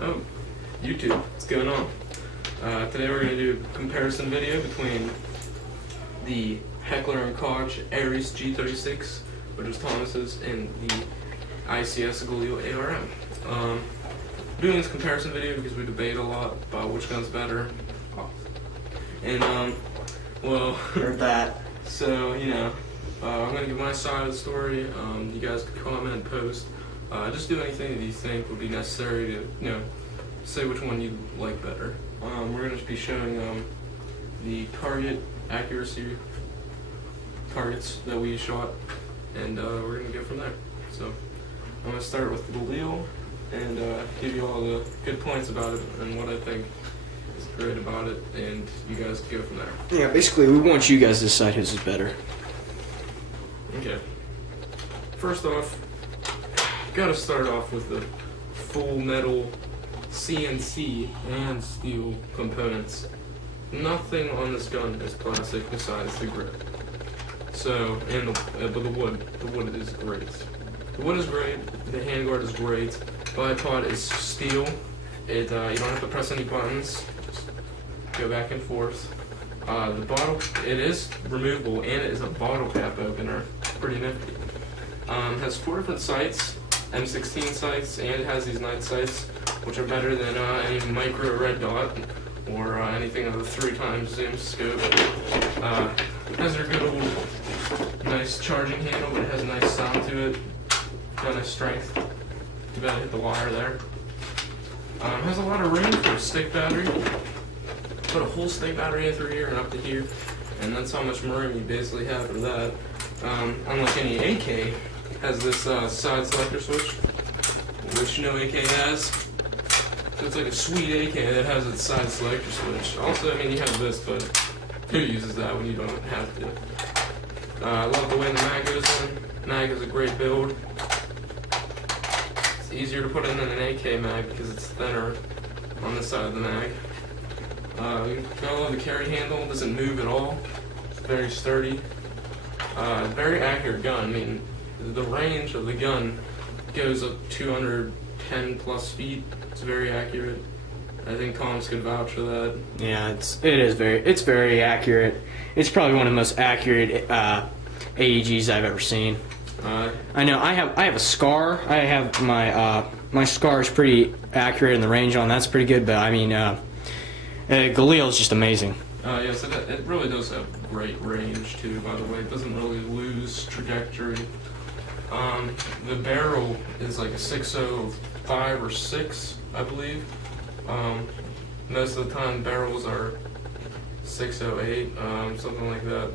Oh, YouTube, what's going on? Today we're going to do a comparison video between the Heckler & Koch Ares G36, which is Thomas's, and the ICS Galil ARM. Doing this comparison video because we debate a lot about which gun's better. And, well... Heard that. So, I'm going to give my side of the story. You guys can comment, post, just do anything that you think would be necessary to, say which one you like better. We're going to be showing the target accuracy targets that we shot, and we're going to go from there. So, I'm going to start with the Galil and give you all the good points about it and what I think is great about it, and you guys can go from there. Yeah, basically we want you guys to decide whose is better. Okay. First off, gotta start off with the full metal CNC and steel components. Nothing on this gun is plastic besides the grip. So, and the wood is great. The wood is great. The handguard is great. Bipod is steel. You don't have to press any buttons. Just go back and forth. The bottle, it is removable, and it is a bottle cap opener. Pretty nifty. Has 4 different sights, M16 sights, and it has these night sights, which are better than any micro red dot or anything of a 3x zoom scope. Has a good old nice charging handle, but it has a nice sound to it. Got nice strength. You gotta hit the wire there. Has a lot of room for a stick battery. Put a whole stick battery in through here and up to here, and that's how much room you basically have for that. Unlike any AK, has this side selector switch, which no AK has. So it's like a sweet AK that has its side selector switch. Also, I mean, you have this, but who uses that when you don't have to? I love the way the mag goes in. Mag is a great build. It's easier to put in than an AK mag because it's thinner on this side of the mag. I love the carry handle. It doesn't move at all. It's very sturdy. Very accurate gun. I mean, the range of the gun goes up 210 plus feet. It's very accurate. I think Thomas could vouch for that. Yeah, it's very accurate. It's probably one of the most accurate AEGs I've ever seen. I know I have a SCAR. I have my SCAR is pretty accurate, and the range on that's pretty good. But I mean, Galil is just amazing. Yes, it really does have great range too, by the way. It doesn't really lose trajectory. The barrel is like a 605 or 6, I believe. Most of the time barrels are 608, something like that.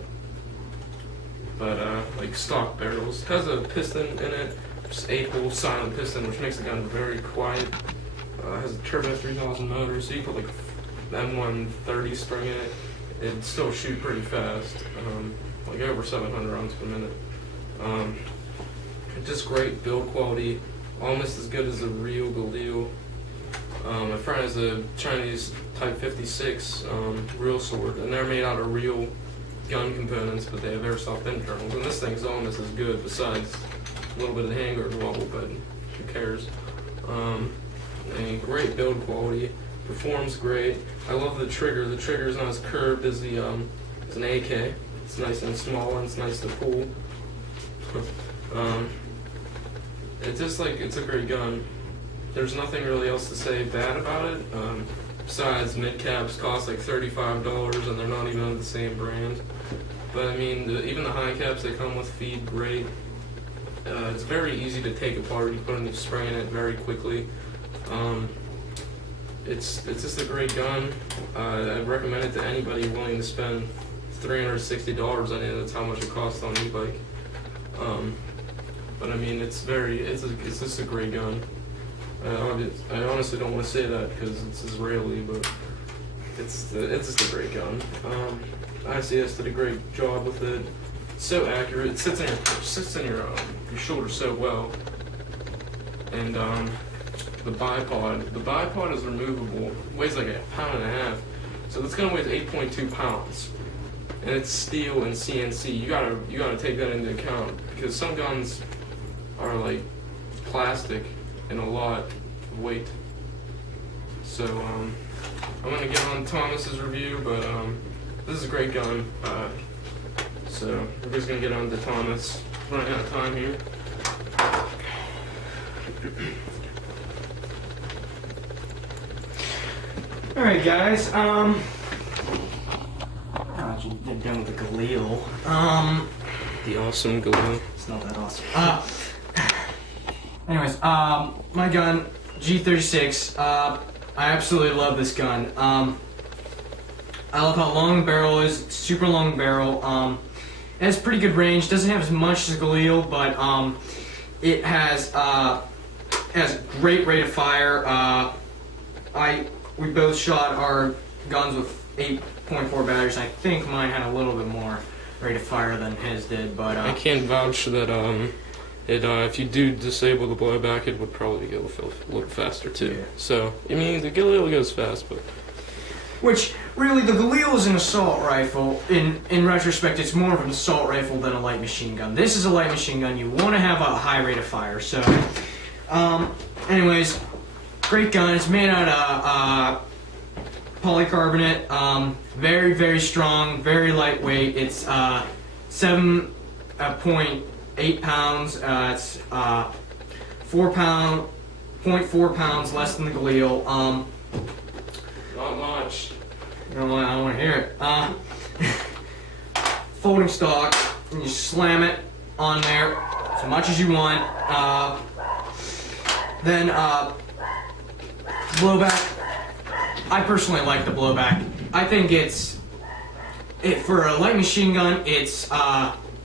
But like stock barrels. It has a piston in it, just 8-hole silent piston, which makes the gun very quiet. Has a turbo 3000 motor, so you put like M130 spring in it, it'd still shoot pretty fast, like over 700 rounds per minute. Just great build quality, almost as good as a real Galil. My friend has a Chinese Type 56 real sword, and they're made out of real gun components, but they have airsoft internals, and this thing's almost as good, besides a little bit of handguard wobble, but who cares. And great build quality. Performs great. I love the trigger. The trigger is not as curved as the as an AK. It's nice and small, and it's nice to pull. It's just like, it's a great gun. There's nothing really else to say bad about it. Besides, mid caps cost like $35, and they're not even on the same brand. But I mean, even the high caps they come with feed great. It's very easy to take apart. You put a new spray in it very quickly. It's just a great gun. I recommend it to anybody willing to spend $360 on it. That's how much it costs on e-bike. But I mean, it's just a great gun. I honestly don't want to say that because it's Israeli, but it's just a great gun. ICS did a great job with it. It's so accurate. It sits in your shoulder so well. And the bipod is removable. It weighs like 1.5 pounds, so this gun weighs 8.2 pounds, and it's steel and CNC. You gotta take that into account, because some guns are like plastic and a lot of weight. So I'm gonna get on Thomas's review, but this is a great gun. So we're just gonna get on to Thomas. Running out of time here. All right, guys. They're done with the Galil. The awesome Galil. It's not that awesome. Anyways, my gun, G36. I absolutely love this gun. I love how long the barrel is. It's super long barrel. It has pretty good range. Doesn't have as much as Galil, but it has great rate of fire. We both shot our guns with 8.4 batteries. I think mine had a little bit more rate of fire than his did, but I can't vouch that if you do disable the blowback, it would probably go a little faster too. Yeah. So I mean, the Galil goes fast, but which really the Galil is an assault rifle. In retrospect, it's more of an assault rifle than a light machine gun. This is a light machine gun. You want to have a high rate of fire. So, anyways. Great gun. It's made out of polycarbonate. Very, very strong. Very lightweight. It's 7.8 pounds. It's 4 pound, 0.4 pounds less than the Galil. not much. I don't want to hear it. Folding stock. And you slam it on there as much as you want. Then blowback. I personally like the blowback. I think for a light machine gun, it's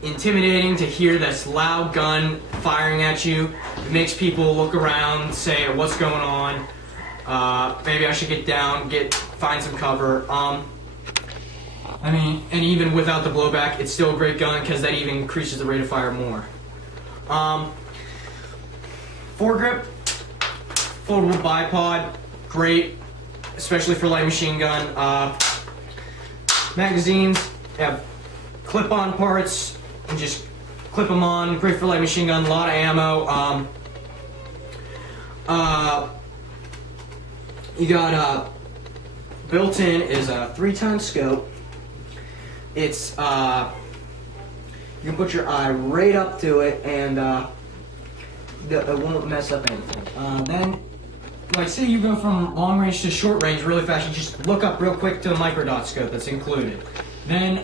intimidating to hear this loud gun firing at you. It makes people look around, say, what's going on? Maybe I should get down, find some cover. I mean, and even without the blowback, it's still a great gun because that even increases the rate of fire more. Foregrip, foldable bipod, great, especially for light machine gun. Magazines have clip-on parts, and just clip them on. Great for light machine gun. A lot of ammo. You got built-in is a 3-time scope. It's you can put your eye right up to it, and it won't mess up anything. Then, like, say you go from long range to short range really fast, you just look up real quick to the microdot scope that's included. Then,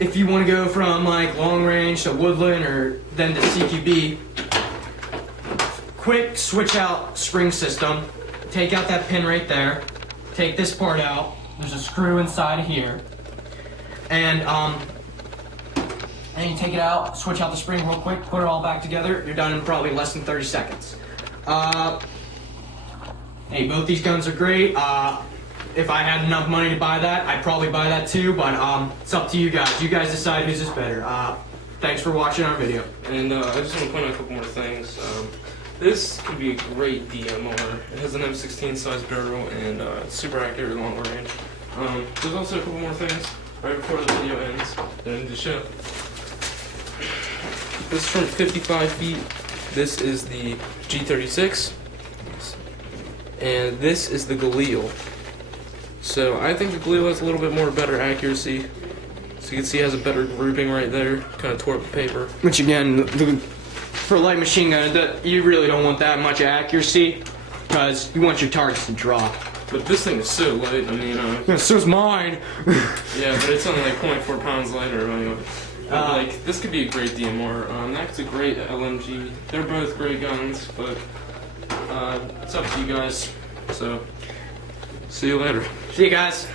if you want to go from like long range to woodland or then to CQB, quick switch out spring system. Take out that pin right there. Take this part out. There's a screw inside of here, and you take it out, switch out the spring real quick, put it all back together. You're done in probably less than 30 seconds. Hey, both these guns are great. If I had enough money to buy that, I'd probably buy that too, but it's up to you guys. You guys decide whose is better. Thanks for watching our video. And I just want to point out a couple more things. This could be a great DMR. It has an M16 size barrel and it's super accurate long range. There's also a couple more things right before the video ends that I need to show. This is from 55 feet. This is the G36. And this is the Galil. So I think the Galil has a little bit more better accuracy. So you can see it has a better grouping right there. Kind of tore up the paper. Which again, for a light machine gun, you really don't want that much accuracy because you want your targets to drop. But this thing is so light. I mean, yeah, so's mine. Yeah, but it's only like 0.4 pounds lighter. Anyway. But, like, this could be a great DMR. That's a great LMG. They're both great guns, but it's up to you guys. So, see you later. See you guys.